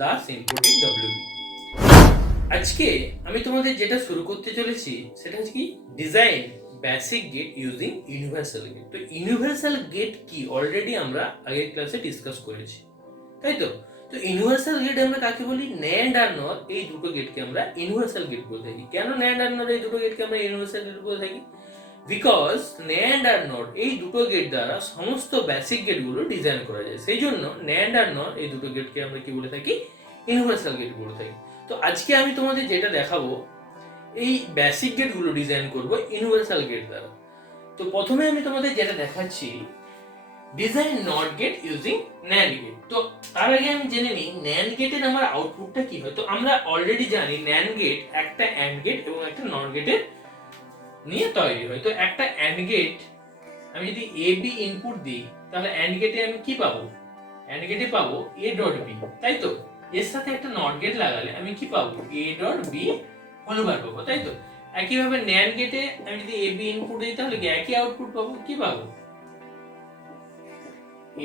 Das inputting WB. আজকে আমি তোমাদের যেটা শুরু করতে চলেছি সেটা হচ্ছে কি design basic gate using universal gate. তো ইউনিভার্সাল গেট কি অলরেডি আমরা আগের ক্লাসে ডিসকাস করেছি, তাই তো? তো ইউনিভার্সাল গেট আমরা কাকে বলি? ন্যান্ড আর নর, এই দুটো গেটকে আমরা ইউনিভার্সাল গেট বলে থাকি। কেন ন্যান্ড আর নর এই দুটো গেটকে আমরা ইউনিভার্সাল গেট বলে থাকি? বিকজ ন্যান্ড আর নর এই দুটো গেট দ্বারা সমস্ত বেসিক গেটগুলো ডিজাইন করা যায়, সেই জন্য ন্যান্ড আর নর এই দুটো গেটকে আমরা কি বলে থাকি? ইউনিভার্সাল গেট বলে থাকি। তো আজকে আমি তোমাদের যেটা দেখাবো, এই বেসিক গেটগুলো ডিজাইন করব ইউনিভার্সাল গেট দ্বারা। তো প্রথমে আমি তোমাদের যেটা দেখাচ্ছি design not gate using NAND gate. তো তার আগে আমি জেনে নিই ন্যান্ড গেটের আমার আউটপুটটা কি হয়। তো আমরা অলরেডি জানি ন্যান্ড গেট একটা অ্যান্ড গেট এবং একটা নট গেটের নিয়ে তৈরি হয়। তো একটা অ্যান্ড গেট আমি যদি এ বি ইনপুট দিই তাহলে অ্যান্ড গেটে আমি কি পাবো? অ্যান্ড গেটে পাবো এ ডট বি, তাই তো? এর সাথে একটা নট গেট লাগালে আমি কি পাবো? A dot B whole bar পাবো, তাই তো? একইভাবে ন্যান্ড গেটে আমি যদি এ বি ইনপুট দিই তাহলে কি একই আউটপুট পাবো? কি পাবো?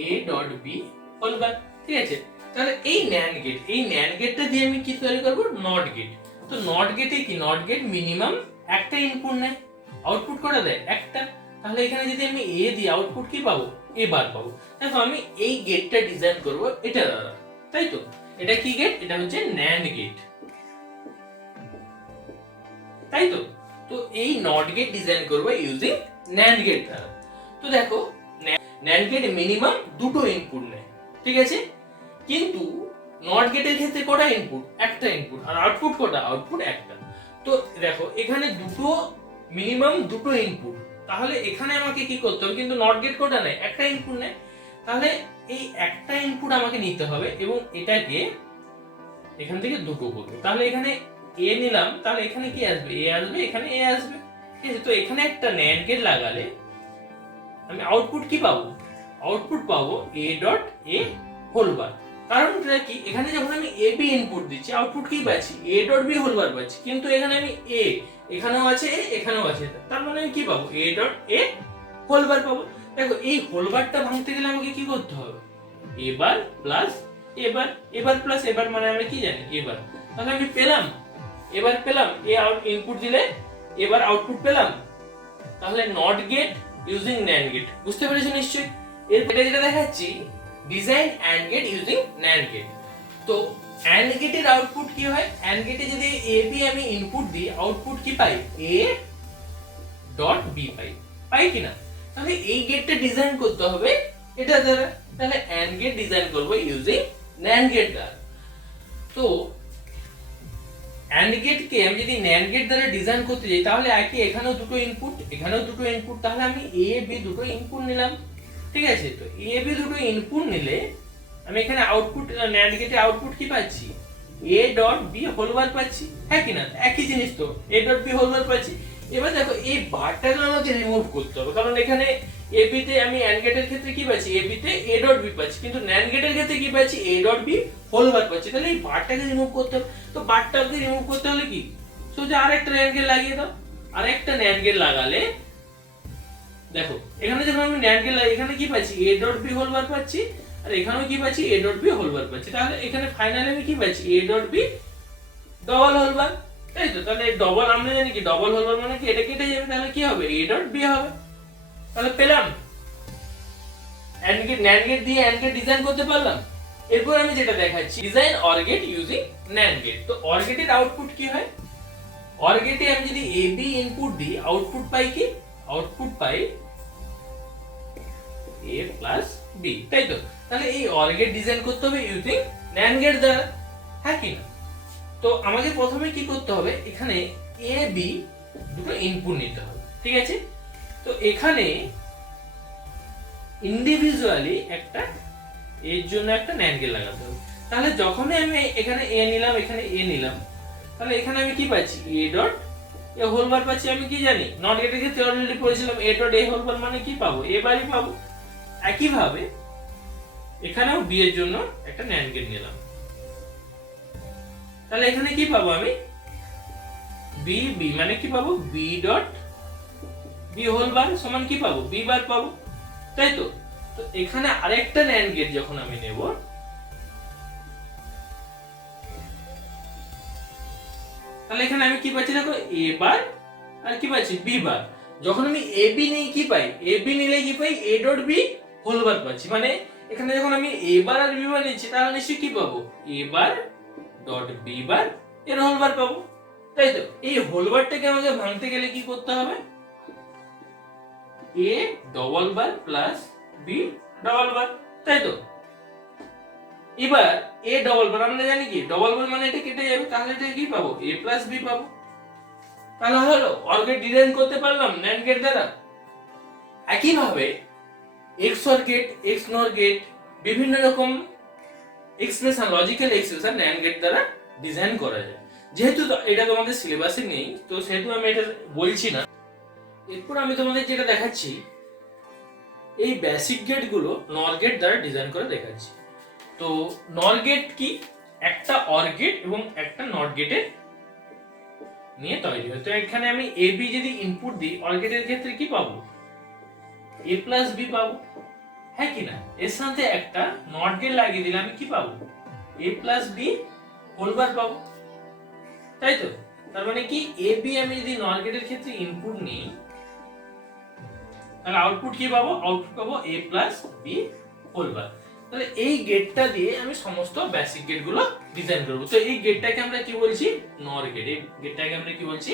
A dot B whole bar. ঠিক আছে, তাহলে এই ন্যান্ড গেটটা দিয়ে আমি কি তৈরি করব? Not get. তো নট গেটে কি, নট গেট মিনিমাম একটা ইনপুট নেয়, আউটপুট করে দেয় একটা। তাহলে এখানে যদি আমি এ দিই আউটপুট কি পাবো? এ বার পাবো। দেখো আমি এই গেটটা ডিজাইন করব এটা দ্বারা, তাই তো? এটা কি গেট? এটা হচ্ছে ন্যান্ড গেট, তাই তো? তো এই নট গেট ডিজাইন করব ইউজিং ন্যান্ড গেট দ্বারা। তো দেখো ন্যান্ড গেট মিনিমাম দুটো ইনপুট নেয়, ঠিক আছে? কিন্তু নট গেটের ক্ষেত্রে কটা ইনপুট? একটা ইনপুট। আর আউটপুট কটা? আউটপুট একটা। তো দেখো এখানে দুটো মিনিমাম দুটো ইনপুট, তাহলে এখানে আমাকে কি করতে হবে? কিন্তু নট গেট কটা নেয়? একটা ইনপুট নেয়। তাহলে এই একটা ইনপুট আমাকে নিতে হবে এবং এটাকে এখান থেকে দুটো করবো। তাহলে এখানে এ নিলাম, তাহলে এখানে কি আসবে? এ আসবে, এখানে এ আসবে, ঠিক আছে? তো এখানে একটা ন্যান্ড গেট লাগালে আমি আউটপুট কি পাবো? আউটপুট পাবো এ ডট এ হোল বার। কারণটা কি? এখানে যখন আমি এ বি ইনপুট দিচ্ছি আউটপুট কি পাচ্ছি? A dot B whole bar পাচ্ছি। কিন্তু এখানে আমি এ, এখানেও আছে এ, এখানেও আছে, তার মানে আমি কি পাবো? A dot A whole bar পাবো। দেখো এই হোল বারটা ভাঙতে গেলে আমাকে কি করতে হবে? এবার প্লাস এবার, এবার প্লাস এবার মানে আমরা কি জানি? এবার। তাহলে আমি পেলাম, এবার পেলাম, এ আউট ইনপুট দিলে এবার আউটপুট পেলাম। তাহলে not gate using NAND gate, বুঝতে পেরেছো নিশ্চয়ই? এরপরে যেটা দেখাচ্ছি design and gate using NAND gate. তো অ্যান্ড গেটের আউটপুট কি হয়? অ্যান্ড গেটে যদি এ বি আমি ইনপুট দিই আউটপুট কি পাই? এ ডট বি পাই কিনা? তাহলে এই গেটটা ডিজাইন করতে হবে এটা দ্বারা। তাহলে অ্যান্ড গেট ডিজাইন করব ইউজিং ন্যান্ড গেট দ্বারা। তো অ্যান্ড গেটকে আমি যদি ন্যান্ড গেট দ্বারা ডিজাইন করতে যাই তাহলে একই এখানেও দুটো ইনপুট, এখানেও দুটো ইনপুট, তাহলে আমি এ বি দুটো ইনপুট নিলাম, ঠিক আছে? তো এ বি দুটো ইনপুট নিলে আমি এখানে আউটপুট ন্যান্ড গেটে আউটপুট কি পাচ্ছি? A dot B whole bar পাচ্ছি, হ্যাঁ কি না? একই জিনিস তো, A dot B whole bar পাচ্ছি। এবার দেখো এই বারটাকে আমাকে রিমুভ করতে হবে, কারণ এখানে এ বি তে আমি অ্যান্ড গেটের ক্ষেত্রে কি পাচ্ছি? এ বি তে এ ডট বি পাচ্ছি, কিন্তু ন্যান্ড গেটের ক্ষেত্রে কি পাচ্ছি? A dot B whole bar পাচ্ছি। তাহলে এই বারটাকে রিমুভ করতে হবে। তো বারটাকে রিমুভ করতে হলে কি? সোজা আরেকটা ন্যান্ড গেট লাগিয়ে দাও। আরেকটা ন্যান্ড গেট লাগালে দেখো এখানে যখন আমি ন্যান্ড গেট লাগাই এখানে কি পাচ্ছি? A dot B whole bar পাচ্ছি, আর এখানেও কি পাচ্ছি? A dot B whole bar পাচ্ছি। তাহলে এখানে ফাইনালি আমি কি পাচ্ছি? A dot B double whole bar, তাই তো? তাহলে ডবল আমরা জানি কি ডবল হোল বার মানে কি? এটা কেটে যাবে, তাহলে কি হবে? এ ডট বি হবে। তাহলে পেলাম অ্যান্ড গেট, ন্যান্ড গেট দিয়ে অ্যান্ড গেট ডিজাইন করতে পারলাম। এরপর আমি যেটা দেখাচ্ছি design or gate using NAND gate. তো অর গেটের আউটপুট কি হয়? অর গেটে আমি যদি এ বি ইনপুট দিই আউটপুট পাই কি? আউটপুট পাই এ প্লাস বি, তাই তো? তাহলে এই অর গেট ডিজাইন করতে হবে ইউজিং ন্যান্ড গেট দ্বারা, হ্যাঁ কি না? তো আমাকে প্রথমে কি করতে হবে? এখানে এ বি দুটো ইনপুট নিতে হবে, ঠিক আছে? তো এখানে ইন্ডিভিজুয়ালি একটা এর জন্য একটা ন্যান্ড গেট লাগাতে হবে। তাহলে যখনই আমি এখানে এ নিলাম, এখানে এ নিলাম, তাহলে এখানে আমি কি পাচ্ছি? A dot A whole bar পাচ্ছি। আমি কি জানি? নট গেটের ক্ষেত্রে অলরেডি পড়েছিলাম A dot A whole bar মানে কি পাবো? এ বারই পাবো। একইভাবে এখানেও বি এর জন্য একটা ন্যান্ড গেট নিলাম, তাহলে এখানে কি পাবো আমি? বি বি মানে কি পাবো? B dot B whole bar সমান কি পাবো? বি বার পাবো, তাই তো? তো এখানে আরেকটা ন্যান্ড গেট যখন আমি নেব তাহলে এখানে আমি কি পাচ্ছি দেখো a বার আর কি পাচ্ছি b বার। যখন আমি ab নেই কি পাই, ab নিলে কি পাই a dot b whole bar পাচ্ছি। মানে এখানে যখন আমি a বার আর b বার নিচ্ছি তাহলে নিশ্চয়ই কি পাবো a বার ডট b বার এর হোল বার পাবো, তাই তো? এই হোল বারটাকে আমাকে ভাঙতে গেলে কি করতে হবে, a double bar plus b double বার, তাই তো? এবার a ডবল বার আমরা জানি কি ডবল বার মানে এটা কেটে যাবে, তাহলে এটা কি পাবো a প্লাস b পাবো। তাহলে হলো অর গেট ডিজাইন করতে পারলাম NAND গেট দ্বারা। একই ভাবে XOR গেট, XNOR গেট, বিভিন্ন রকম expression, logical expression NAND gate দ্বারা ডিজাইন করা যায়। যেহেতু এটা তোমাদের সিলেবাসে নেই তো সেহেতু আমি এটা বলছি না। এরপর আমি তোমাদের যেটা দেখাচ্ছি এই বেসিক গেট গুলো NOR গেট দ্বারা ডিজাইন করে দেখাচ্ছি। তো NOR গেট কি, একটা OR গেট এবং একটা NOT গেটের নিয়ে তৈরি হয়। তো এখানে আমি AB যদি ইনপুট দিই OR গেটের ক্ষেত্রে কি পাবো a প্লাস b পাবো, হ্যাঁ কি না? এর সাথে একটা NOT গেট লাগিয়ে দিলে আমি কি পাবো a plus b whole bar পাবো, তাই তো? তার মানে কি AB আমি যদি NOR গেটের ক্ষেত্রে ইনপুট নিই তাহলে আউটপুট কি পাবো, আউটপুট পাবো a plus b whole bar. তাহলে এই গেটটা দিয়ে আমি সমস্ত বেসিক গেট গুলো ডিজাইন করব। তো এই গেটটাকে আমরা কি বলছি NOR গেট, এই গেটটাকে আমরা কি বলছি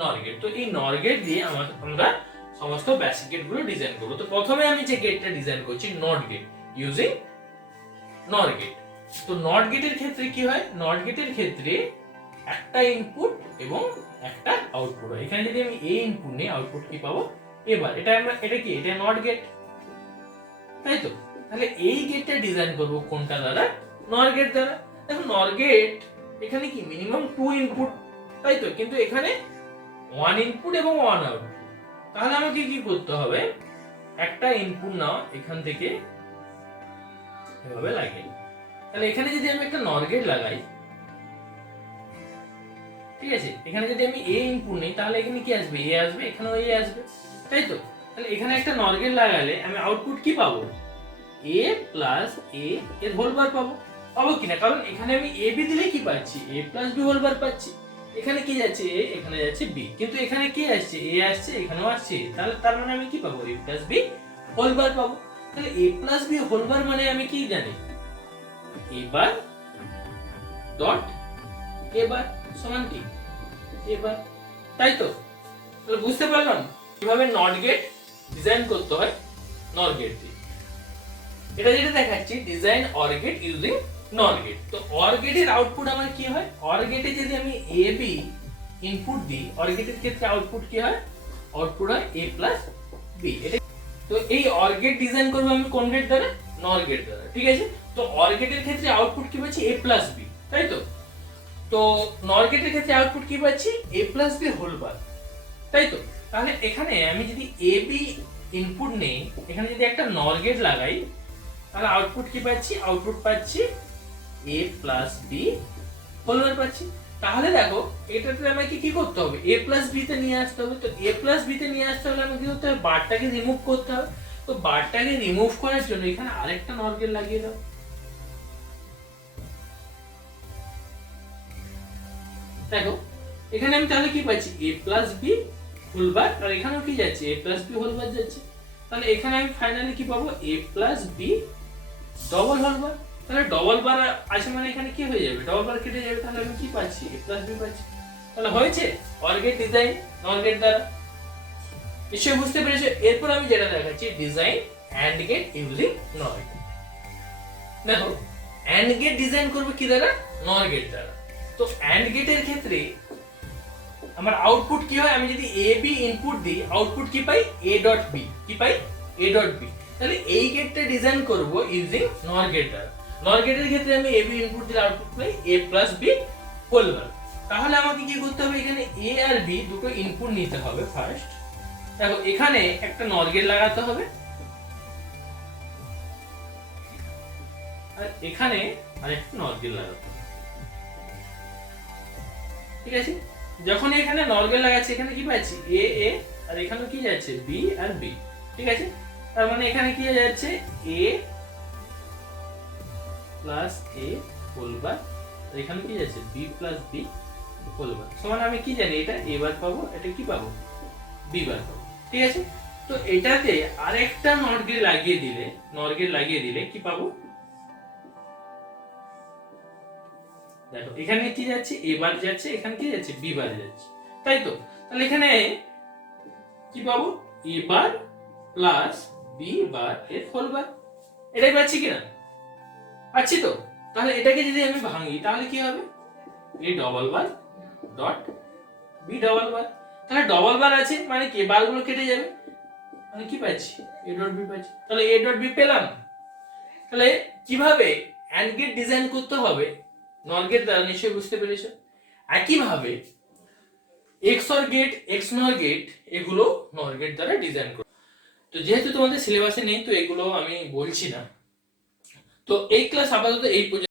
NOR গেট। তো এই NOR গেট দিয়ে আমরা সমস্ত বেসিক গেট গুলো ডিজাইন করব। তো প্রথমে আমি যে গেটটা ডিজাইন করছি NOT gate using NOR gate. তো NOT গেটের ক্ষেত্রে কি হয়, NOT গেটের ক্ষেত্রে একটা ইনপুট এবং একটা আউটপুট হয়। এখানে যদি আমি a ইনপুট নেই আউটপুট কি পাবো এবার এটা কি এটা NOT গেট, তাই তো? তাহলে এই গেটটা ডিজাইন করব কোনটা দ্বারা, NOR গেট দ্বারা। দেখো NOR গেট এখানে কি মিনিমাম 2 ইনপুট, তাই তো? কিন্তু এখানে 1 ইনপুট এবং 1 আউটপুট। তাহলে আমাকে কি করতে হবে, একটা ইনপুট নাও এখান থেকে এভাবে লাগিয়ে। তাহলে এখানে যদি আমি একটা NOR গেট লাগাই, ঠিক আছে, এখানে যদি আমি a ইনপুট নেই তাহলে এখানে কি আসবে a আসবে, এখানেও a আসবে, তাই তো? তাহলে এখানে একটা NOR গেট লাগালে আমি আউটপুট কি পাবো a প্লাস a এর হোল বার পাবো, পাবো কিনা? কারণ এখানে আমি a b দিলে কি পাচ্ছি a plus b whole bar পাচ্ছি। এখানে কি যাচ্ছে a, এখানে যাচ্ছে b, কিন্তু এখানে কি আসছে a আসছে, এখানেও আসছে a, তাহলে তার মানে আমি কি পাবো a plus b whole bar পাবো। তাহলে a plus b whole bar মানে আমি কি জানি a bar dot a bar সমান কি a বার, তাই তো? তাহলে বুঝতে পারলাম কিভাবে NOT গেট ডিজাইন করতে হয় NOR গেট দিয়ে। এটা যেটা দেখাচ্ছি design OR gate using NOR gate. তো OR গেটের আউটপুট আমার কি হয়, OR গেটে যদি আমি AB ইনপুট দিই OR গেটের ক্ষেত্রে আউটপুট কি হয়, আউটপুট হয় a প্লাস b। এটা তো এই OR গেট ডিজাইন করব আমি কোন গেট দ্বারা, NOR গেট দ্বারা, ঠিক আছে? তো OR গেটের ক্ষেত্রে আউটপুট কি পাচ্ছি a প্লাস b, তাই তো? তো NOR গেটের ক্ষেত্রে আউটপুট কি পাচ্ছি a plus b whole bar, তাই তো? তাহলে এখানে আমি যদি AB ইনপুট নেই, এখানে যদি একটা NOR গেট লাগাই তাহলে আউটপুট কি পাচ্ছি, আউটপুট পাচ্ছি a plus b whole bar পাচ্ছি। তাহলে দেখো এটাতে আমাকে কি করতে হবে a প্লাস b তে নিয়ে আসতে হবে। তো a প্লাস b তে নিয়ে আসতে হলে আমাকে কি করতে হবে, বারটাকে রিমুভ করতে হবে। তো বারটাকে রিমুভ করার জন্য এখানে আরেকটা NOR গেট লাগিয়ে দাও। দেখো এখানে আমি তাহলে কি পাচ্ছি a plus b whole bar, আর এখানেও কি যাচ্ছে a plus b whole bar যাচ্ছে। তাহলে এখানে আমি ফাইনালি কি পাবো a plus b double whole bar. তাহলে ডবল বার আছে মানে এখানে কি হয়ে যাবে, ডবল বার কেটে যাবে, তাহলে আমি কি পাচ্ছি a প্লাস b পাচ্ছি। তাহলে হয়েছে OR gate design NOR gate দ্বারা। নিশ্চয়ই বুঝতে পেরেছো। এরপর আমি যেটা দেখাচ্ছি design AND gate using NOR gate. দেখো AND গেট ডিজাইন করব কি দ্বারা, NOR গেট দ্বারা। তো AND গেটের ক্ষেত্রে আমার আউটপুট কি হয়, আমি যদি AB ইনপুট দিই আউটপুট কি পাই a ডট b, কি পাই a ডট b। তাহলে এই গেটটা ডিজাইন করব ইউজিং NOR গেট দ্বারা। NOR গেটের ক্ষেত্রে আমি AB ইনপুট দিলে আউটপুট পাই a plus b whole bar. তাহলে আমাকে কি করতে হবে, এখানে a আর b দুটো ইনপুট নিতে হবে ফার্স্ট। দেখো এখানে একটা NOR গেট লাগাতে হবে আর এখানে আরেকটা NOR গেট লাগাতে হবে, ঠিক আছে? যখন এখানে NOR গেট লাগাচ্ছি এখানে কি পাচ্ছি a a আর এখানে কি যাচ্ছে b আর b, ঠিক আছে? তার মানে এখানে কি যাচ্ছে a plus a whole bar আর এখানে কি যাচ্ছে b plus b whole bar সমান আমি কি জানি এটা এ বার পাবো, এটা কি পাবো বি বার পাবো। ঠিক আছে, তো এটাতে আরেকটা নট গেট লাগিয়ে দিলে কি পাবো, দেখো এখানে কি যাচ্ছে এ বার যাচ্ছে, এখানে কি যাচ্ছে বি বার যাচ্ছে, তাই তো? তাহলে এখানে কি পাবো এ বার প্লাস বি বার এর হোল বার, এটাই পাচ্ছি কিনা? পাচ্ছি তো? তাহলে এটাকে যদি আমি ভাঙি তাহলে কি হবে A double bar dot B double bar. তাহলে ডবল বার আছে মানে কি বারগুলো কেটে যাবে, মানে কি পাচ্ছি এ ডট বি পাচ্ছি। তাহলে এ ডট বি পেলাম। তাহলে কিভাবে অ্যান্ড গেট ডিজাইন করতে হবে নর গেট দ্বারা নিশ্চয়ই বুঝতে পেরেছো। একইভাবে এক্সঅর গেট এক্সনর গেট এগুলো নর গেট দ্বারা ডিজাইন করো। তো যেহেতু তোমাদের সিলেবাসে নেই তো এগুলো আমি বলছি না। তো এই ক্লাস আপাতত এই পর্যন্ত।